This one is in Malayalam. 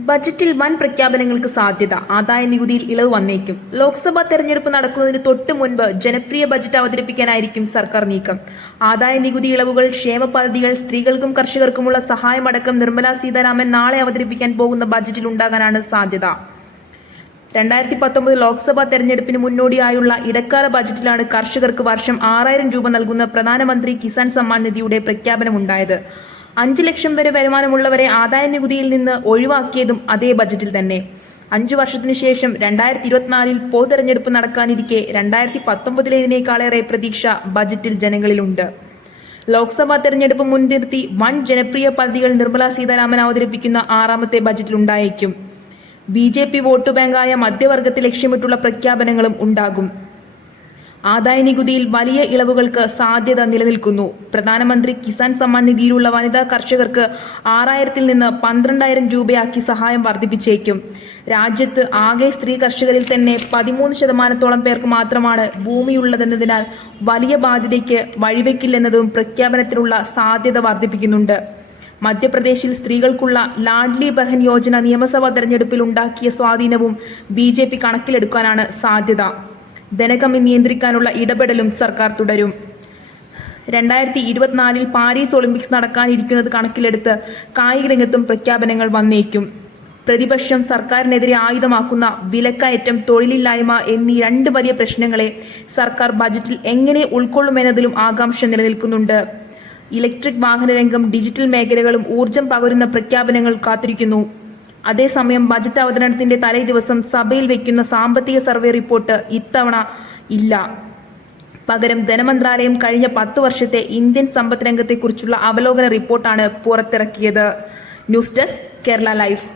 ബജറ്റിൽ വൻ പ്രഖ്യാപനങ്ങൾക്ക് സാധ്യത. ആദായ നികുതിയിൽ ഇളവ് വന്നേക്കും. ലോക്സഭാ തെരഞ്ഞെടുപ്പ് നടക്കുന്നതിന് തൊട്ട് മുൻപ് ജനപ്രിയ ബജറ്റ് അവതരിപ്പിക്കാനായിരിക്കും സർക്കാർ നീക്കം. ആദായ നികുതി ഇളവുകൾ ക്ഷേമ പദ്ധതികൾ സ്ത്രീകൾക്കും കർഷകർക്കുമുള്ള സഹായമടക്കം നിർമ്മലാ സീതാരാമൻ നാളെ അവതരിപ്പിക്കാൻ പോകുന്ന ബജറ്റിൽ ഉണ്ടാകാനാണ് സാധ്യത. രണ്ടായിരത്തി പത്തൊമ്പത് ലോക്സഭാ തെരഞ്ഞെടുപ്പിന് മുന്നോടിയായുള്ള ഇടക്കാല ബജറ്റിലാണ് കർഷകർക്ക് വർഷം ആറായിരം രൂപ നൽകുന്ന പ്രധാനമന്ത്രി കിസാൻ സമ്മാൻ നിധിയുടെ പ്രഖ്യാപനമുണ്ടായത്. അഞ്ച് ലക്ഷം വരെ വരുമാനമുള്ളവരെ ആദായ നികുതിയിൽ നിന്ന് ഒഴിവാക്കിയതും അതേ ബജറ്റിൽ തന്നെ. അഞ്ചു വർഷത്തിനു ശേഷം രണ്ടായിരത്തി ഇരുപത്തിനാലിൽ പൊതുതെരഞ്ഞെടുപ്പ് നടക്കാനിരിക്കെ രണ്ടായിരത്തി പത്തൊമ്പതിലേതിനേക്കാളേറെ പ്രതീക്ഷ ബജറ്റിൽ ജനങ്ങളിലുണ്ട്. ലോക്സഭാ തെരഞ്ഞെടുപ്പ് മുൻനിർത്തി വൻ ജനപ്രിയ പദ്ധതികൾ നിർമ്മലാ സീതാരാമൻ അവതരിപ്പിക്കുന്ന ആറാമത്തെ ബജറ്റിൽ ഉണ്ടായേക്കും. ബി ജെ പി വോട്ട് ബാങ്കായ മധ്യവർഗത്തെ ലക്ഷ്യമിട്ടുള്ള പ്രഖ്യാപനങ്ങളും ഉണ്ടാകും. ആദായ നികുതിയിൽ വലിയ ഇളവുകൾക്ക് സാധ്യത നിലനിൽക്കുന്നു. പ്രധാനമന്ത്രി കിസാൻ സമ്മാൻ നിധിയിലുള്ള വനിതാ കർഷകർക്ക് ആറായിരത്തിൽ നിന്ന് പന്ത്രണ്ടായിരം രൂപയാക്കി സഹായം വർദ്ധിപ്പിച്ചേക്കും. രാജ്യത്ത് ആകെ സ്ത്രീ കർഷകരിൽ തന്നെ പതിമൂന്ന് ശതമാനത്തോളം പേർക്ക് മാത്രമാണ് ഭൂമിയുള്ളതെന്നതിനാൽ വലിയ ബാധ്യതയ്ക്ക് വഴിവെക്കില്ലെന്നതും പ്രഖ്യാപനത്തിലുള്ള സാധ്യത വർദ്ധിപ്പിക്കുന്നുണ്ട്. മധ്യപ്രദേശിൽ സ്ത്രീകൾക്കുള്ള ലാഡ്ലി ബഹൻ യോജന നിയമസഭാ തെരഞ്ഞെടുപ്പിൽ ഉണ്ടാക്കിയ സ്വാധീനവും ബി കണക്കിലെടുക്കാനാണ് സാധ്യത. ധനകമ്മി നിയന്ത്രിക്കാനുള്ള ഇടപെടലും സർക്കാർ തുടരും. രണ്ടായിരത്തി ഇരുപത്തിനാലിൽ പാരീസ് ഒളിമ്പിക്സ് നടക്കാനിരിക്കുന്നത് കണക്കിലെടുത്ത് കായിക രംഗത്തും പ്രഖ്യാപനങ്ങൾ വന്നേക്കും. പ്രതിപക്ഷം സർക്കാരിനെതിരെ ആയുധമാക്കുന്ന വിലക്കയറ്റം തൊഴിലില്ലായ്മ എന്നീ രണ്ട് വലിയ പ്രശ്നങ്ങളെ സർക്കാർ ബജറ്റിൽ എങ്ങനെ ഉൾക്കൊള്ളുമെന്നതിലും ആകാംക്ഷ നിലനിൽക്കുന്നുണ്ട്. ഇലക്ട്രിക് വാഹനരംഗം ഡിജിറ്റൽ മേഖലകളും ഊർജം പകരുന്ന പ്രഖ്യാപനങ്ങൾ കാത്തിരിക്കുന്നു. അതേസമയം ബജറ്റ് അവതരണത്തിന്റെ തലേ ദിവസം സഭയിൽ വയ്ക്കുന്ന സാമ്പത്തിക സർവേ റിപ്പോർട്ട് ഇത്തവണ ഇല്ല. പകരം ധനമന്ത്രാലയം കഴിഞ്ഞ പത്ത് വർഷത്തെ ഇന്ത്യൻ സമ്പദ് രംഗത്തെക്കുറിച്ചുള്ള അവലോകന റിപ്പോർട്ടാണ് പുറത്തിറക്കിയത്. News desk Kerala life.